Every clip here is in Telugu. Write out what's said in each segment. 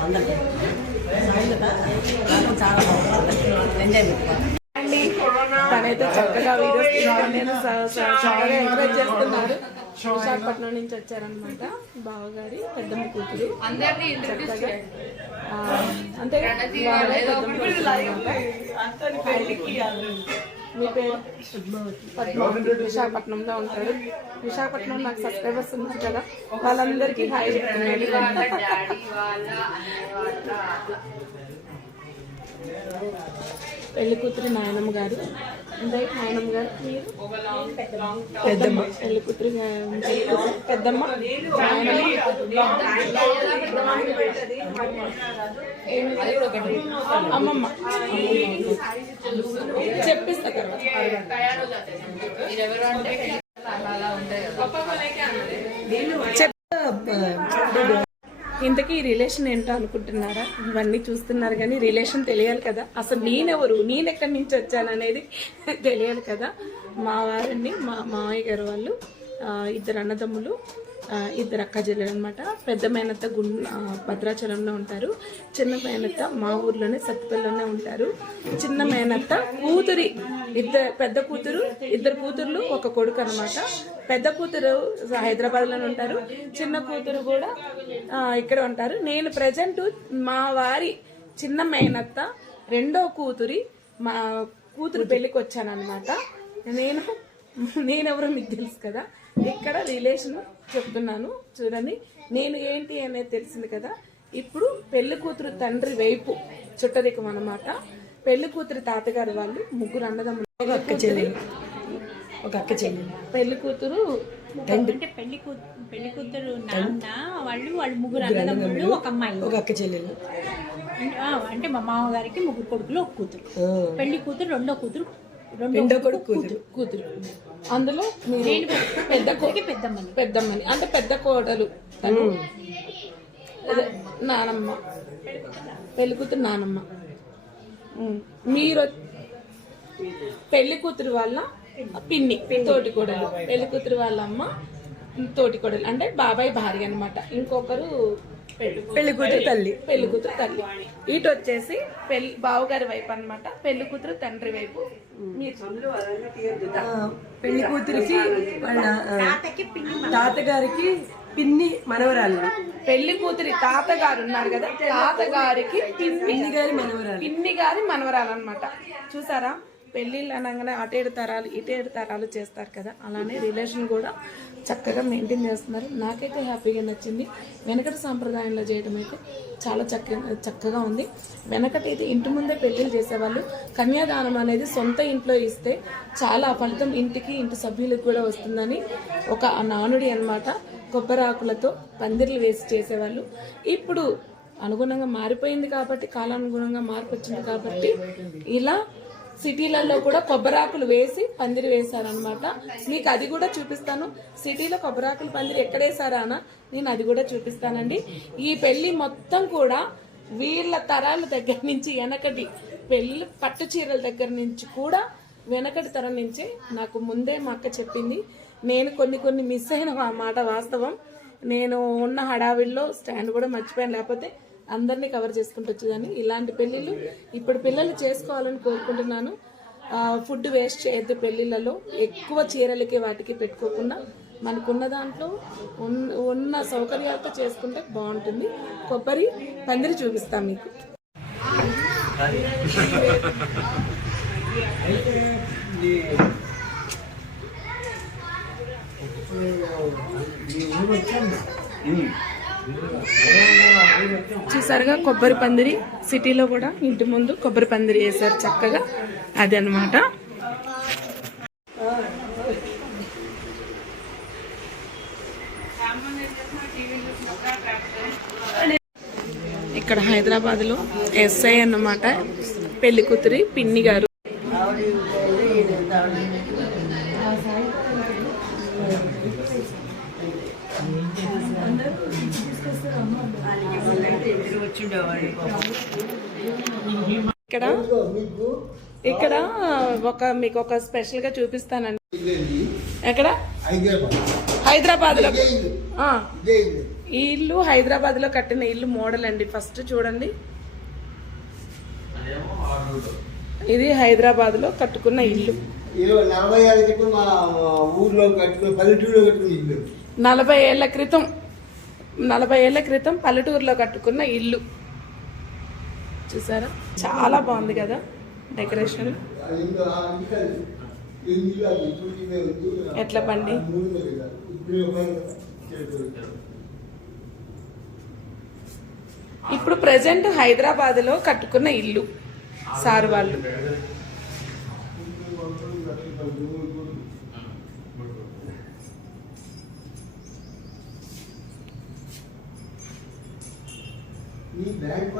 అందరికి చాలా బాగుంది. ఎంజాయ్ పెట్టుకోవాలి తనైతే చక్కగా వీడియోస్ నేను చక్కగా ఎంకరేజ్ చేస్తున్నారు. విశాఖపట్నం నుంచి వచ్చారనమాట బావగారి పెద్దమ్మ కూతురు. చక్కగా ఆ, అంతే వాళ్ళే పెద్దమ్మ కూతురు. అన్నమాట. మీ పేరు? పద్మావతి విశాఖపట్నంలో ఉంటాడు విశాఖపట్నం నాకు సబ్స్క్రైబర్స్ ఉన్నారు కదా వాళ్ళందరికీ హాయ్ చెప్తున్నాడు పెళ్ళి కూతురు నాయనమ్మ గారు. అంటే నాయనమ్మ గారు పెద్దమ్మ. పెళ్ళి కూతురు పెద్దమ్మ. అమ్మమ్మ. చెప్పిస్తా తర్వాత. చెప్ ఇంతకీ ఈ రిలేషన్ ఏంటో అనుకుంటున్నారా? ఇవన్నీ చూస్తున్నారు కానీ రిలేషన్ తెలియాలి కదా. అసలు నేనెవరు? నేను ఎక్కడి నుంచి వచ్చాను అనేది తెలియాలి కదా. మా వారిని మా మామయ్య గారు వాళ్ళు ఇద్దరు అన్నదమ్ములు ఇద్దరు అక్క చెల్లెలు అనమాట పెద్ద మేనత్త గు భద్రాచలంలో ఉంటారు. చిన్న మేనత్త మా ఊర్లోనే సత్తుపల్లిలోనే ఉంటారు. చిన్న మేనత్త కూతురి ఇద్దరు పెద్ద కూతురు ఇద్దరు కూతుర్లు ఒక కొడుకు అనమాట పెద్ద కూతురు హైదరాబాద్లోనే ఉంటారు. చిన్న కూతురు కూడా ఇక్కడ ఉంటారు. నేను ప్రజెంట్ మా వారి చిన్న మేనత్త రెండో కూతురి మా కూతురు పెళ్ళికి వచ్చాను అనమాట నేను నేనెవరో మీకు తెలుసు కదా. ఇక్కడ రిలేషన్ చెప్తున్నాను. చూడండి నేను ఏంటి అనేది తెలిసింది కదా? ఇప్పుడు పెళ్ళి కూతురు తండ్రి వైపు చుట్టరికం అనమాట పెళ్ళి కూతురు తాతగారు వాళ్ళు ముగ్గురు అన్నదమ్ములు. ఒక అక్క చెల్లెలు. ఒక అక్క చెల్లెలు. పెళ్ళి కూతురు అంటే పెళ్ళి పెళ్ళి కూతురు నాన్న వాళ్ళు వాళ్ళు ముగ్గురు అన్నదమ్ముళ్ళు ఒక అమ్మాయి. ఒక అక్క చెల్లెలు. అంటే- మా మామగారికి ముగ్గురు కొడుకులు ఒక కూతురు. పెళ్ళి కూతురు రెండో కూతురు రెండో రెండో కొడుకు కూతురు. కూతురు. అందులో మీరు పెద్ద పెద్దమ్మని. పెద్దమ్మని. అంటే పెద్ద కోడలు తను. నానమ్మ. పెళ్ళి కూతురు నానమ్మ. మీరు పెళ్ళి కూతురు వాళ్ళ పిన్ని తోటి కోడలు. పెళ్ళి కూతురు వాళ్ళ అమ్మ తోటి కోడలు. అంటే బాబాయ్ భార్య అన్నమాట. ఇంకొకరు పెళ్ళి కూతురు తల్లి. పెళ్ళి కూతురు తల్లి. ఇటు వచ్చేసి పెళ్ళి బావగారి వైపు అన్నమాట. పెళ్ళి కూతురు తండ్రి వైపు. పెళ్ళి కూతురికి వాళ్ళ ఆ, తాతకి పిన్ని తాతగారికి పిన్ని మనవరాలు. పెళ్ళి కూతురి తాతగారు ఉన్నారు కదా తాతగారికి పిన్ని గారి మనవరాలు. పిన్ని గారి మనవరాలు అనమాట చూసారా? పెళ్ళిళ్ళు అనగానే అటేడు తరాలు ఇటేడు తరాలు చేస్తారు కదా అలానే రిలేషన్ కూడా చక్కగా మెయింటైన్ చేస్తున్నారు. నాకైతే హ్యాపీగా నచ్చింది. వెనకటి సాంప్రదాయంలో చేయడం అయితే చాలా చక్కగా చక్కగా ఉంది. వెనకటైతే ఇంటి ముందే పెళ్ళిళ్ళు చేసేవాళ్ళు. కన్యాదానం అనేది సొంత ఇంట్లో ఇస్తే చాలా ఫలితం ఇంటికి ఇంటి సభ్యులకు కూడా వస్తుందని ఒక నానుడి అన్నమాట. కొబ్బరాకులతో పందిర్లు వేసి చేసేవాళ్ళు. ఇప్పుడు అనుగుణంగా మారిపోయింది కాబట్టి కాలానుగుణంగా మార్పు వచ్చింది కాబట్టి ఇలా సిటీలలో కూడా కొబ్బరాకులు వేసి పందిరి వేశారనమాట మీకు అది కూడా చూపిస్తాను. సిటీలో కొబ్బరాకులు పందిరి ఎక్కడేసారానా నేను అది కూడా చూపిస్తానండి. ఈ పెళ్ళి మొత్తం కూడా వీళ్ళ తరాల దగ్గర నుంచి వెనకటి పెళ్ళి పట్టు చీరల దగ్గర నుంచి కూడా వెనకటి తరం నుంచి నాకు ముందే మా అక్క చెప్పింది. నేను కొన్ని కొన్ని మిస్ అయిన మాట వాస్తవం. నేను ఉన్న హడావిల్లో స్టాండ్ కూడా మర్చిపోయాను. లేకపోతే అందరినీ కవర్ చేసుకుంటూ వచ్చేదాన్ని. ఇలాంటి పెళ్ళిళ్ళు ఇప్పుడు పిల్లలు చేసుకోవాలని కోరుకుంటున్నాను. ఫుడ్ వేస్ట్ చేయొద్దు పెళ్ళిళ్ళలో. ఎక్కువ చీరలకి వాటికి పెట్టుకోకుండా మనకున్న దాంట్లో ఉన్న ఉన్న సౌకర్యాలతో చేసుకుంటే బాగుంటుంది. కొబ్బరి పందిరి చూపిస్తాం మీకు. చూసారుగా కొబ్బరి పందిరి సిటీలో కూడా ఇంటి ముందు కొబ్బరి పందిరి వేశారు చక్కగా. అది అనమాట ఇక్కడ హైదరాబాద్లో ఎస్ఐ అన్నమాట పెళ్ళి కూతురి పిన్ని గారు. ఇక్కడ ఇక్కడ ఒక మీకు ఒక స్పెషల్గా చూపిస్తానండి. ఎక్కడ? హైదరాబాద్లో ఈ ఇల్లు హైదరాబాద్లో కట్టిన ఇల్లు మోడల్ అండి. ఫస్ట్ చూడండి. ఇది హైదరాబాద్లో కట్టుకున్న ఇల్లు. నలభై ఏళ్ళ క్రితం మా ఊర్లో కట్టుకుని పల్లెటూరులో కట్టుకుని ఇల్లు. నలభై ఏళ్ళ క్రితం నలభై ఏళ్ళ క్రితం పల్లెటూరులో కట్టుకున్న ఇల్లు. చూసారా? చాలా బాగుంది కదా డెకరేషన్. ఎట్లా ఇప్పుడు ఎట్ల బండి? ఇప్పుడు ఇప్పుడు ప్రజెంట్ హైదరాబాద్లో కట్టుకున్న ఇల్లు సార్ వాళ్ళు. ఈ బ్యాంక్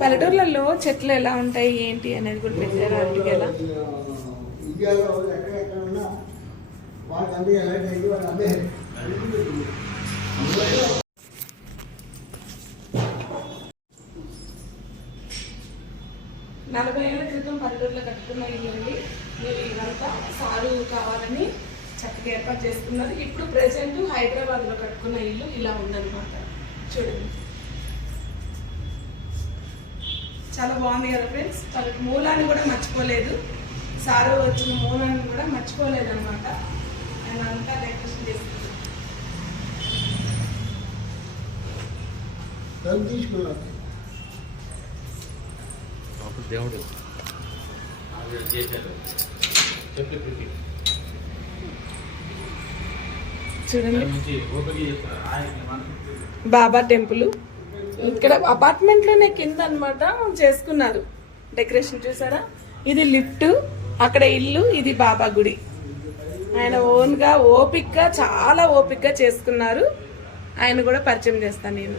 పల్లెటూర్లలో చెట్లు ఎలా ఉంటాయి ఏంటి అనేది కూడా పెట్టారు అరటికేలా ఇండియాలో ఎక్కడెక్కడ ఉన్నా వాళ్ళకి అన్ని ఎలాంటి అయ్యి వాళ్ళు అమ్మే నలభై ఏళ్ళ క్రితం పల్లెటూరులో కట్టుకున్న ఇల్లు అండి మీరు ఇదంతా సారు కావాలని చక్కగా ఏర్పాటు చేసుకున్నారు ఇప్పుడు ప్రెసెంట్ హైదరాబాద్లో కట్టుకున్న ఇల్లు ఇలా ఉందన్నమాట. చూడండి. చాలా బాగుంది కదా ఫ్రెండ్స్ వాళ్ళకి మూలాన్ని కూడా మర్చిపోలేదు. సారు వచ్చిన మూలాన్ని కూడా మర్చిపోలేదు అనమాట ఆయన అంతా డెకరేషన్ అప్పుడు దేవుడు. చెప్పి పెట్టి చూడండి. బాబా టెంపుల్. ఇక్కడ అపార్ట్మెంట్లోనే కింద అన్నమాట చేసుకున్నారు. డెకరేషన్ చూసారా? ఇది లిఫ్ట్ అక్కడ ఇల్లు ఇది బాబా గుడి. ఆయన ఓన్గా ఓపిక్గా చాలా ఓపిక్గా చేసుకున్నారు. ఆయన కూడా పరిచయం చేస్తాను నేను.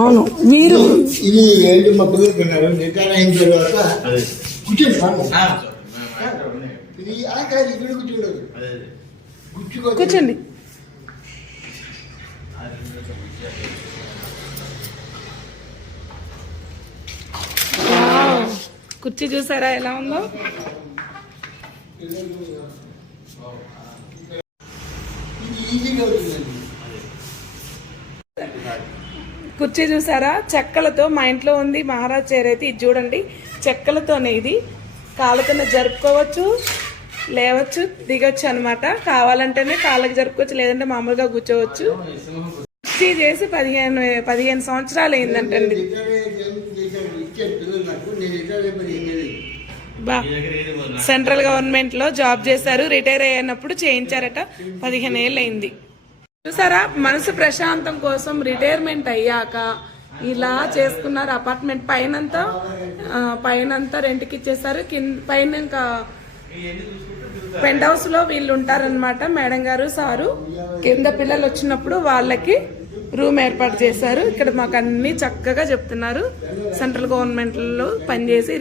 అవును. మీరు ఇది ఏంటి మా పిల్లలు తిన్నారు రిటైర్ అయిన తర్వాత కూర్చోండి. ఇది కాదు ఇక్కడ కూర్చోండి. వావ్. కుర్చీ చూసారా? ఎలా ఉందో? ఇది ఈజీగా అవుతుందండి. కుర్చీ చూసారా? చెక్కలతో మా ఇంట్లో ఉంది మహారాజ్ చైర్ అయితే ఇది చూడండి. చెక్కలతోనే ఇది. కాళ్ళ జరుపుకోవచ్చు లేవచ్చు దిగొచ్చు అనమాట కావాలంటేనే కాళ్ళకి జరుపుకోవచ్చు లేదంటే మామూలుగా కూర్చోవచ్చు. కుర్చీ చేసి పదిహేను పదిహేను సంవత్సరాలు అయిందంటండి. బా సెంట్రల్ గవర్నమెంట్లో జాబ్ చేశారు రిటైర్ అయినప్పుడు చేయించారట. పదిహేను ఏళ్ళు అయింది. చూసారా? మనసు ప్రశాంతం కోసం రిటైర్మెంట్ అయ్యాక ఇలా చేసుకున్నారు అపార్ట్మెంట్. పైనంతా ఆ, పైనంతా రెంట్కి ఇచ్చేసారు కింద పైన ఇంకా పెంట్ హౌస్లో వీళ్ళు ఉంటారనమాట మేడం గారు సారు. కింద పిల్లలు వచ్చినప్పుడు వాళ్ళకి రూమ్ ఏర్పాటు చేశారు. ఇక్కడ మాకు అన్ని చక్కగా చెప్తున్నారు. సెంట్రల్ గవర్నమెంట్లో పనిచేసి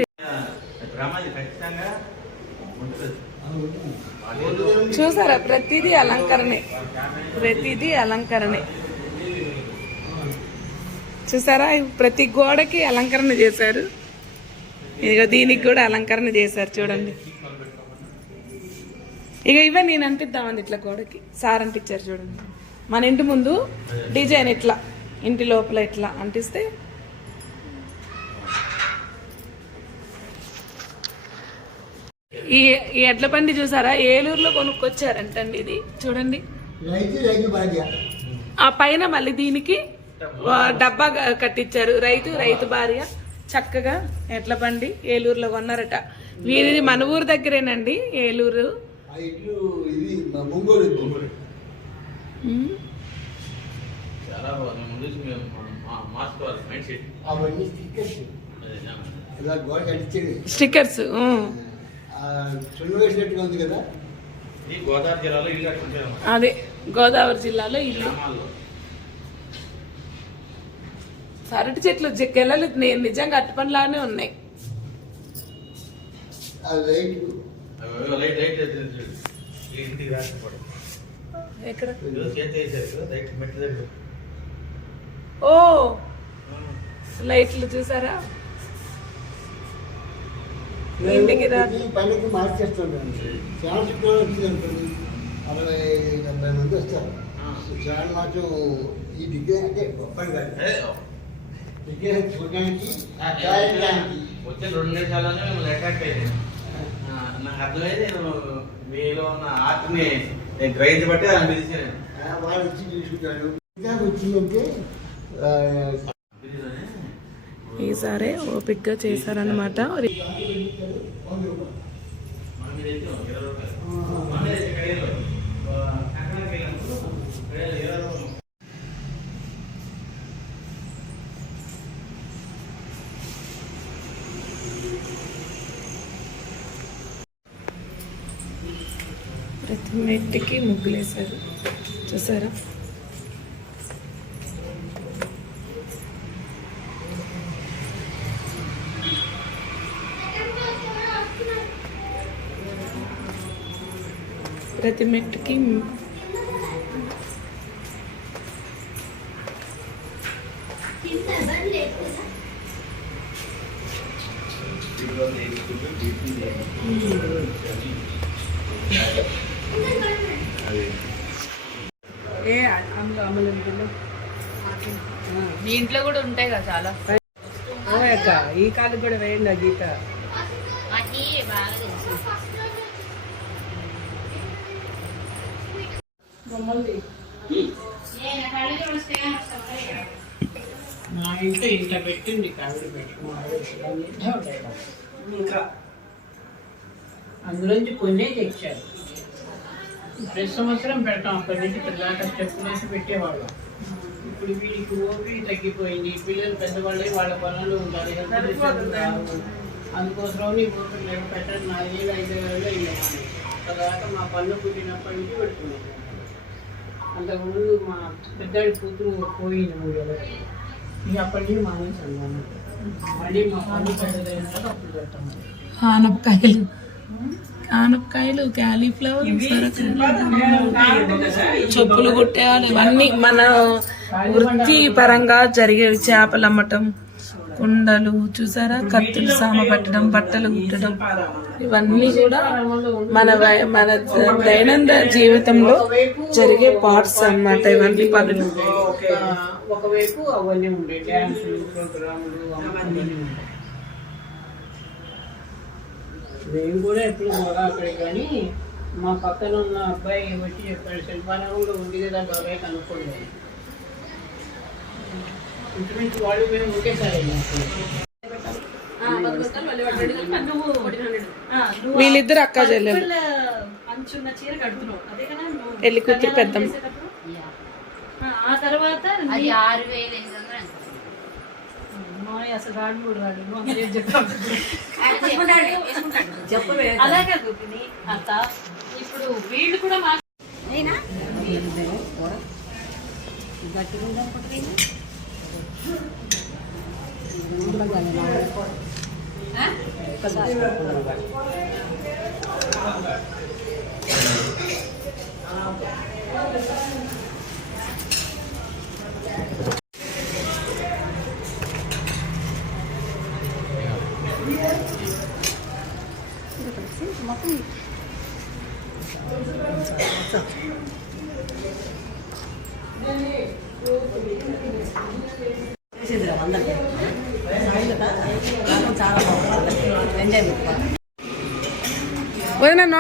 చూసారా? ప్రతిదీ అలంకరణే. ప్రతిదీ అలంకరణే. చూసారా? ప్రతి గోడకి అలంకరణ చేశారు. ఇదిగో దీనికి కూడా అలంకరణ చేశారు చూడండి. ఇక ఇవే నేను అంటిద్దామండి ఇట్లా గోడకి. సార్ అంటించారు చూడండి. మన ఇంటి ముందు డిజైన్ ఇట్లా ఇంటి లోపల ఇట్లా అంటిస్తే ఈ ఈ ఎడ్ల బండి చూసారా? ఏలూరులో కొనుక్కొచ్చారంటండి ఇది. చూడండి. రైతు రైతు భార్య ఆ పైన మళ్ళీ దీనికి డబ్బా కట్టించారు రైతు రైతు భార్య. చక్కగా ఎడ్ల బండి ఏలూరులో కొన్నారట. వీరిది మన ఊరు దగ్గరేనండి ఏలూరు. స్టిక్కర్స్. వేసినట్టుగా ఉంది కదా? ఇది గోదావరి జిల్లాలో ఇల్లు. అదే గోదావరి జిల్లాలో ఇల్లు. అరటి చెట్లు గెలలు నిజంగా అట్టి పండ్లానే ఉన్నాయి. ఆ లైట్ అవి లైట్ లైట్ ఎత్తుతుంది. ఈ ఇంటికి రాకపోవడం ఎక్కడ చేతి వేసారు లైట్ మెట్ల దగ్గర ఓ లైట్లు చూసారా ఇంటికి పనికి మార్చేస్తుంటాను చాలా చుట్టూ వచ్చింది అరవై డెబ్బై మంది వస్తారు. చాలా మాత్రం ఈ డిగ్రీ అంటే గొప్పది కాదు. డిగ్రీ చూడడానికి వచ్చిన రెండు నిమిషాల్లోనే మిమ్మల్ని అట్రాక్ట్ అయ్యింది ఆ, నాకు అర్థమైంది. నేను మీలో ఉన్న ఆర్ట్ని నేను గ్రహించబట్టి ఆ, వాళ్ళు వచ్చి చూసుకుంటారు ఇంకా వచ్చిందంటే ఈసారే ఓపిక్గా చేశారనమాట ప్రతి మెట్టుకి ముగ్గులేశారు. చూసారా ఇరవై రూపాయలు. మన మీద అయితే కడియాలు. ఆ, అక్కడికి వెళ్ళినప్పుడు కడియాలు ఇరవై రూపాయలు. ప్రతి మెట్టికి ముగ్గులేశారు చూసారా ప్రతి మెట్టుకి ఏ అందులో అమలు మీ ఇంట్లో కూడా ఉంటాయి కదా చాలా. అక్క ఈ కాలు కూడా వేయండి ఆ గీత. అది బాగా మా ఇంట్లో ఇంట్లో పెట్టింది కళ్ళు పెట్టుకున్నాడు ఇంకా. అందులోంచి కొన్నే తెచ్చారు. ప్రతి సంవత్సరం పెడతాం. అక్కడి నుంచి పిల్లలకి స్టెప్ వేసి పెట్టేవాళ్ళం. ఇప్పుడు వీడికి ఓపి తగ్గిపోయింది. పిల్లలు పెద్దవాళ్ళే వాళ్ళ పనులు ఉంటారు డిస్టర్బెన్స్ రావు. అందుకోసమని ఓపి పెట్టడం. నాలుగేళ్ళు ఐదు వేలు అయ్యాము తర్వాత మా పన్ను పుట్టినప్పటి నుంచి పెడుతున్నాం అంతకుముందు మా పెద్దడి కూతురు పోయింది మూడేళ్ళు ఇక అప్పటి నుంచి మానేసాను మనం మళ్ళీ మా పన్ను పెద్దదైన అప్పుడు పెడతాం ఆనపకాయలు. ఆనపకాయలు క్యాలీఫ్లవర్ చెప్పులు. కుట్టేయాలి. ఇవన్నీ మన వృత్తి పరంగా జరిగేవి చేపలు అమ్మటం కుండలు చూసారా? కత్తులు సామ పెట్టడం బట్టలు కుట్టడం. ఇవన్నీ కూడా మన వై- మన దైనందిన జీవితంలో జరిగే పార్ట్స్ అన్నమాట ఇవన్నీ పనులు. ఒక ఒకవైపు అవన్నీ ఉండే డ్యాన్సులు ప్రోగ్రాములు అవన్నీ ఉండే. మేము కూడా ఎప్పుడు బాగా అక్కడే కానీ మా పక్కన ఉన్న అబ్బాయి వచ్చి చెప్పాడు శిల్పానం కూడా ఉంది కదా బాబాయ్ కనుక్కోలేదు ఇంచుమించు వాళ్ళు మేము ఒకేసారి. వీళ్ళిద్దరు అక్క చెల్లెలు. పెళ్ళి కూతురు పెద్దమ్మ. చేసేటప్పుడు? ఆ, తర్వాత ఆరు వేల వందలు అసలు రాడు కూడా రాడు. నువ్వు అంత రేపు చెప్తావు. అలాగే గోపిని అత్త. ఇప్పుడు వీళ్ళు కూడా మా 啊，不是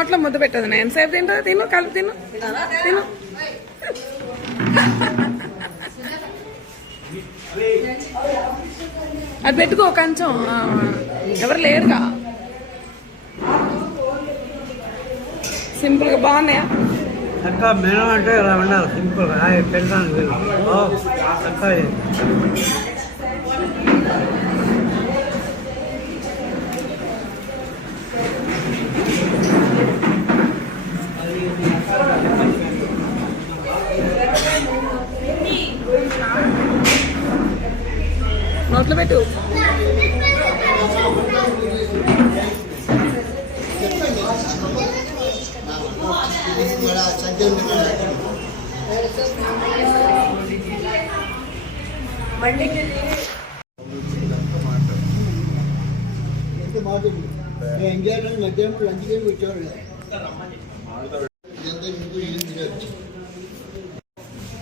నోట్లో ముద్ద పెట్టదు. నేను ఎంతసేపు తింటుంది తిను కలిపి తిను తిను. అది పెట్టుకో కొంచెం. ఎవరు లేరుగా. సింపుల్గా బాగున్నాయా? అక్క మెను అంటే ఇలా ఉండాలి. సింపుల్ పెడతాను అక్క నోట్లో పెట్టు. మధ్యాహ్నం మధ్యాహ్నం లంచ్ టైం వచ్చేవాళ్ళు